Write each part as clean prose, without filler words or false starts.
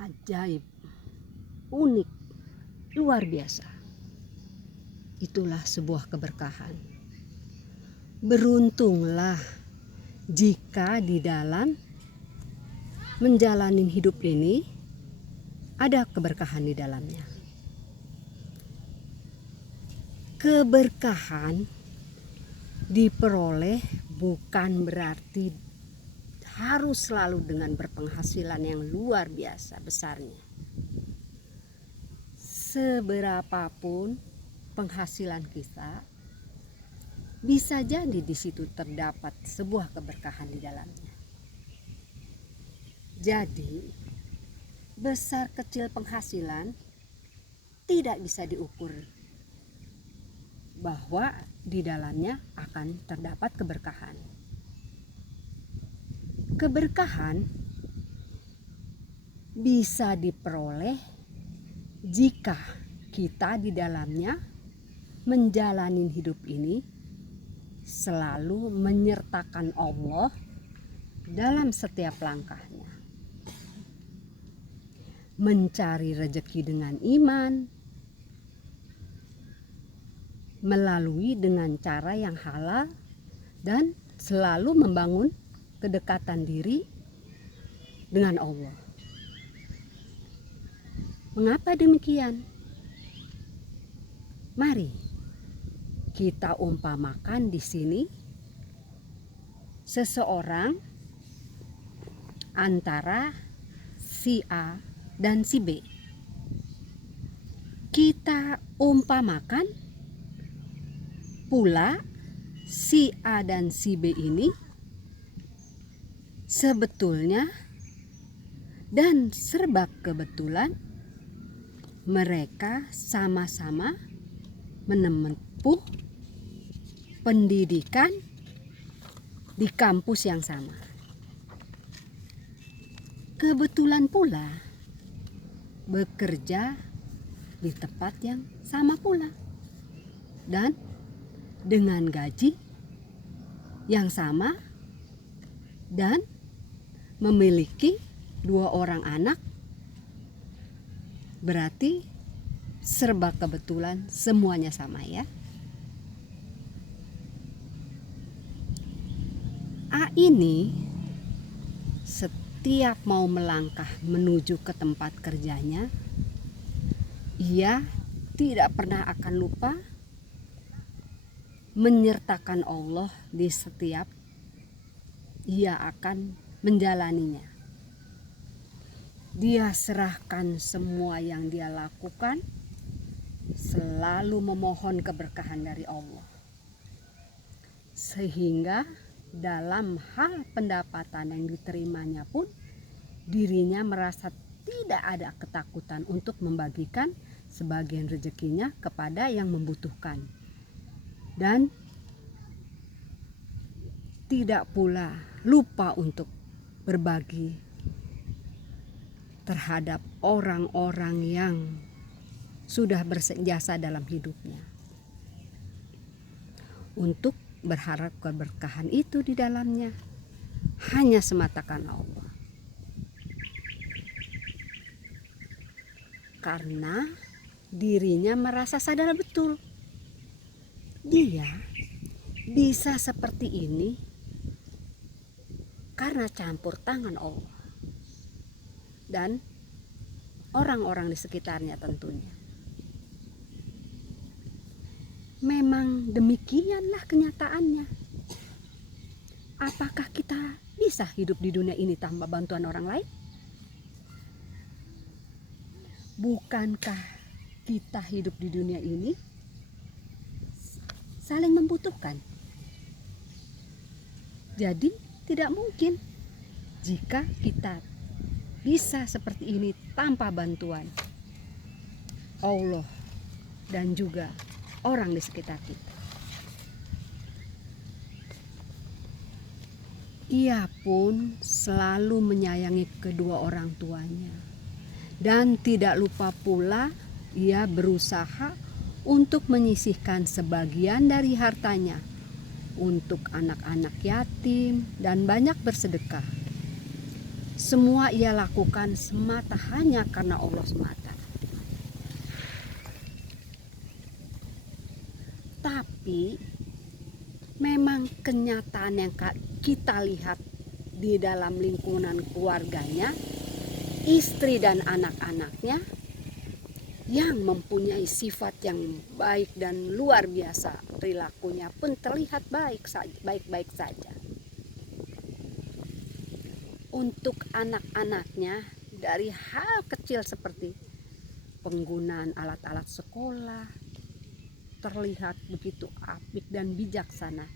ajaib, unik, luar biasa. Itulah sebuah keberkahan. Beruntunglah jika di dalam menjalani hidup ini ada keberkahan di dalamnya. Keberkahan diperoleh bukan berarti harus selalu dengan berpenghasilan yang luar biasa besarnya. Seberapapun penghasilan kita, bisa jadi di situ terdapat sebuah keberkahan di dalamnya. Jadi, besar kecil penghasilan tidak bisa diukur bahwa di dalamnya akan terdapat keberkahan. Keberkahan bisa diperoleh jika kita di dalamnya menjalani hidup ini selalu menyertakan Allah dalam setiap langkahnya. Mencari rezeki dengan iman, melalui dengan cara yang halal, dan selalu membangun kedekatan diri dengan Allah. Mengapa demikian? Mari kita umpamakan di sini seseorang antara si A dan si B. Kita umpamakan pula si A dan si B ini sebetulnya dan serba kebetulan mereka sama-sama menempuh pendidikan di kampus yang sama. Kebetulan pula bekerja di tempat yang sama pula dan dengan gaji yang sama dan memiliki 2 orang anak. Berarti serba kebetulan semuanya sama ya. A ini setiap mau melangkah menuju ke tempat kerjanya, ia tidak pernah akan lupa menyertakan Allah di setiap ia akan menjalaninya. Dia serahkan semua yang dia lakukan, selalu memohon keberkahan dari Allah. Sehingga dalam hal pendapatan yang diterimanya pun dirinya merasa tidak ada ketakutan untuk membagikan sebagian rezekinya kepada yang membutuhkan. Dan tidak pula lupa untuk berbagi terhadap orang-orang yang sudah berjasa dalam hidupnya. Untuk berharap keberkahan itu di dalamnya hanya semata karena Allah. Karena dirinya merasa sadar betul dia bisa seperti ini karena campur tangan Allah dan orang-orang di sekitarnya tentunya. Memang demikianlah kenyataannya. Apakah kita bisa hidup di dunia ini tanpa bantuan orang lain? Bukankah kita hidup di dunia ini saling membutuhkan? Jadi tidak mungkin jika kita bisa seperti ini tanpa bantuan Allah dan juga orang di sekitar kita. Ia pun selalu menyayangi kedua orang tuanya dan tidak lupa pula ia berusaha untuk menyisihkan sebagian dari hartanya untuk anak-anak yatim dan banyak bersedekah. Semua ia lakukan semata hanya karena Allah semata. Tapi memang kenyataan yang kita lihat di dalam lingkungan keluarganya, istri dan anak-anaknya yang mempunyai sifat yang baik dan luar biasa, perilakunya pun terlihat baik-baik saja. Untuk anak-anaknya, dari hal kecil seperti penggunaan alat-alat sekolah terlihat begitu apik dan bijaksana,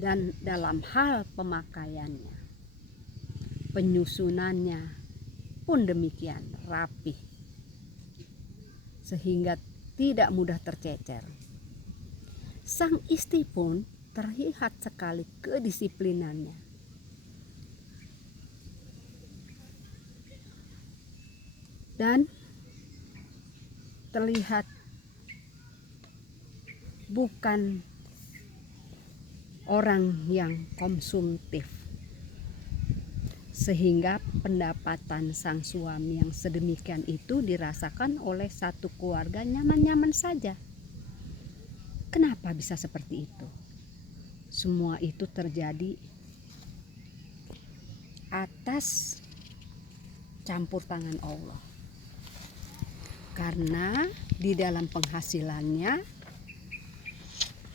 dan dalam hal pemakaiannya, penyusunannya pun demikian rapih, sehingga tidak mudah tercecer. Sang istri pun terlihat sekali kedisiplinannya. Dan terlihat bukan orang yang konsumtif, sehingga pendapatan sang suami yang sedemikian itu dirasakan oleh satu keluarga nyaman-nyaman saja. Kenapa bisa seperti itu? Semua itu terjadi atas campur tangan Allah. Karena di dalam penghasilannya,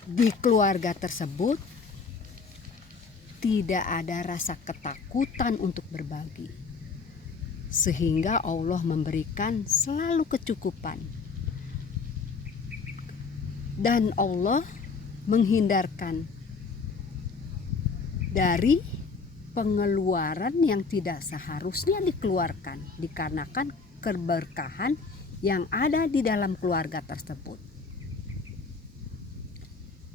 di keluarga tersebut tidak ada rasa ketakutan untuk berbagi, sehingga Allah memberikan selalu kecukupan, dan Allah menghindarkan dari pengeluaran yang tidak seharusnya dikeluarkan dikarenakan keberkahan yang ada di dalam keluarga tersebut.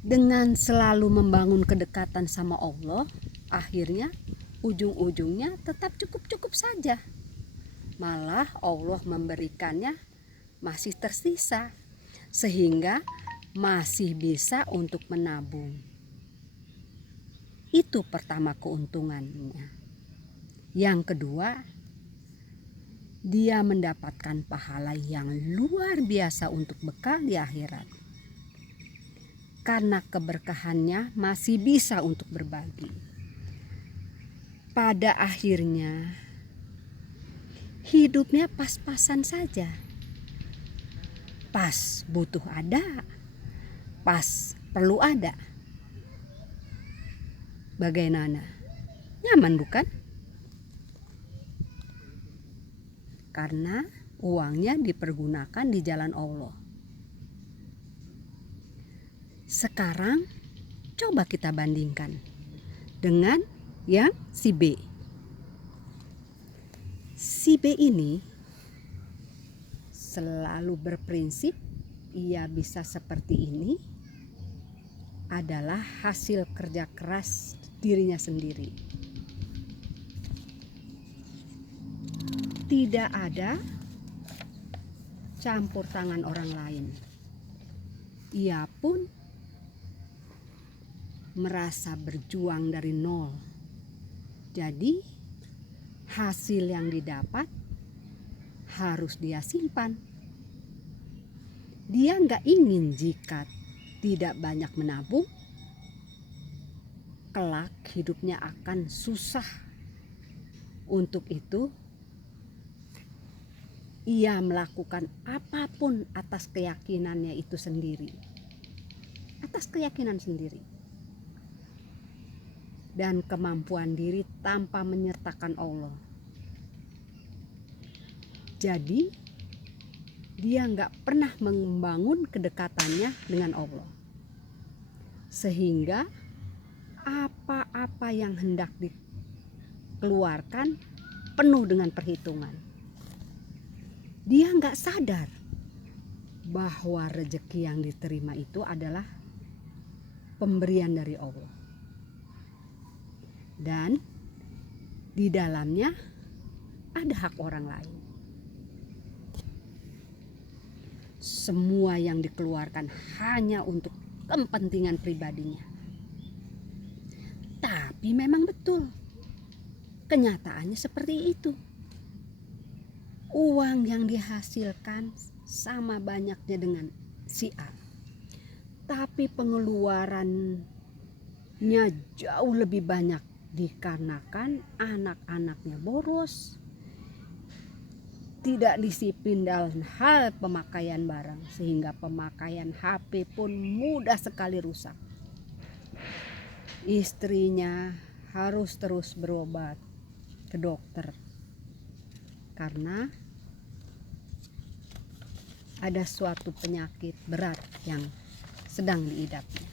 Dengan selalu membangun kedekatan sama Allah, akhirnya ujung-ujungnya tetap cukup-cukup saja. Malah Allah memberikannya masih tersisa, sehingga masih bisa untuk menabung. Itu pertama keuntungannya. Yang kedua, dia mendapatkan pahala yang luar biasa untuk bekal di akhirat. Karena keberkahannya masih bisa untuk berbagi. Pada akhirnya hidupnya pas-pasan saja. Pas butuh ada, pas perlu ada. Bagaimana? Nyaman bukan? Karena uangnya dipergunakan di jalan Allah. Sekarang coba kita bandingkan dengan yang si B. Si B ini selalu berprinsip ia bisa seperti ini adalah hasil kerja keras dirinya sendiri. Tidak ada campur tangan orang lain. Ia pun merasa berjuang dari nol. Jadi hasil yang didapat harus dia simpan. Dia nggak ingin jika tidak banyak menabung, kelak hidupnya akan susah. Untuk itu ia melakukan apapun atas keyakinannya itu sendiri. Atas keyakinan sendiri. Dan kemampuan diri tanpa menyertakan Allah. Jadi dia nggak pernah membangun kedekatannya dengan Allah, sehingga apa-apa yang hendak dikeluarkan penuh dengan perhitungan. Dia nggak sadar bahwa rezeki yang diterima itu adalah pemberian dari Allah. Dan di dalamnya ada hak orang lain. Semua yang dikeluarkan hanya untuk kepentingan pribadinya. Tapi memang betul, kenyataannya seperti itu. Uang yang dihasilkan sama banyaknya dengan si A, tapi pengeluarannya jauh lebih banyak dikarenakan anak-anaknya boros, tidak disiplin dalam hal pemakaian barang, sehingga pemakaian HP pun mudah sekali rusak. Istrinya harus terus berobat ke dokter karena ada suatu penyakit berat yang sedang diidapnya.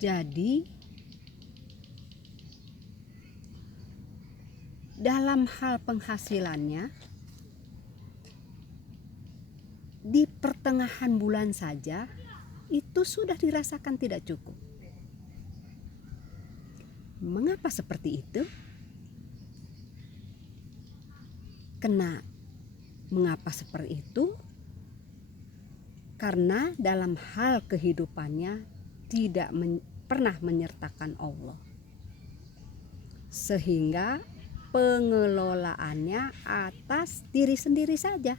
Jadi dalam hal penghasilannya, di pertengahan bulan saja itu sudah dirasakan tidak cukup. Mengapa seperti itu? Mengapa seperti itu? Karena dalam hal kehidupannya tidak pernah menyertakan Allah, sehingga pengelolaannya atas diri sendiri saja.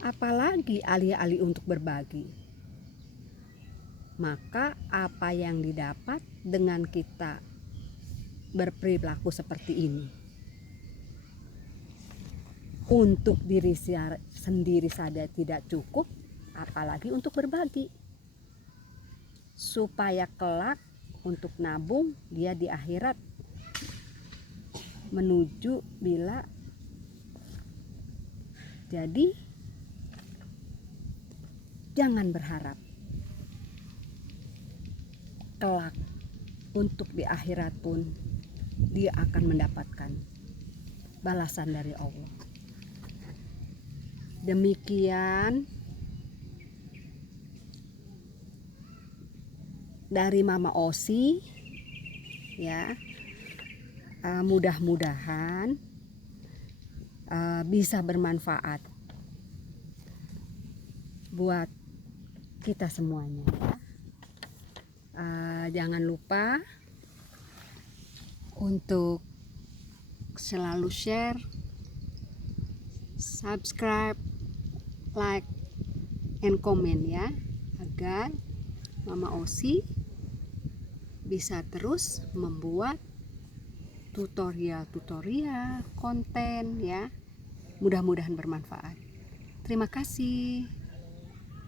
Apalagi alih-alih untuk berbagi, maka apa yang didapat dengan kita berperilaku seperti ini, untuk diri sendiri saja tidak cukup, apalagi untuk berbagi, supaya kelak untuk nabung dia di akhirat menuju bila. Jadi jangan berharap kelak untuk di akhirat pun dia akan mendapatkan balasan dari Allah. Demikian dari Mama Osi ya. Mudah-mudahan bisa bermanfaat buat kita semuanya ya. Jangan lupa untuk selalu share, subscribe, like, and comment ya, agar Mama Osi bisa terus membuat tutorial konten ya. Mudah-mudahan bermanfaat. Terima kasih.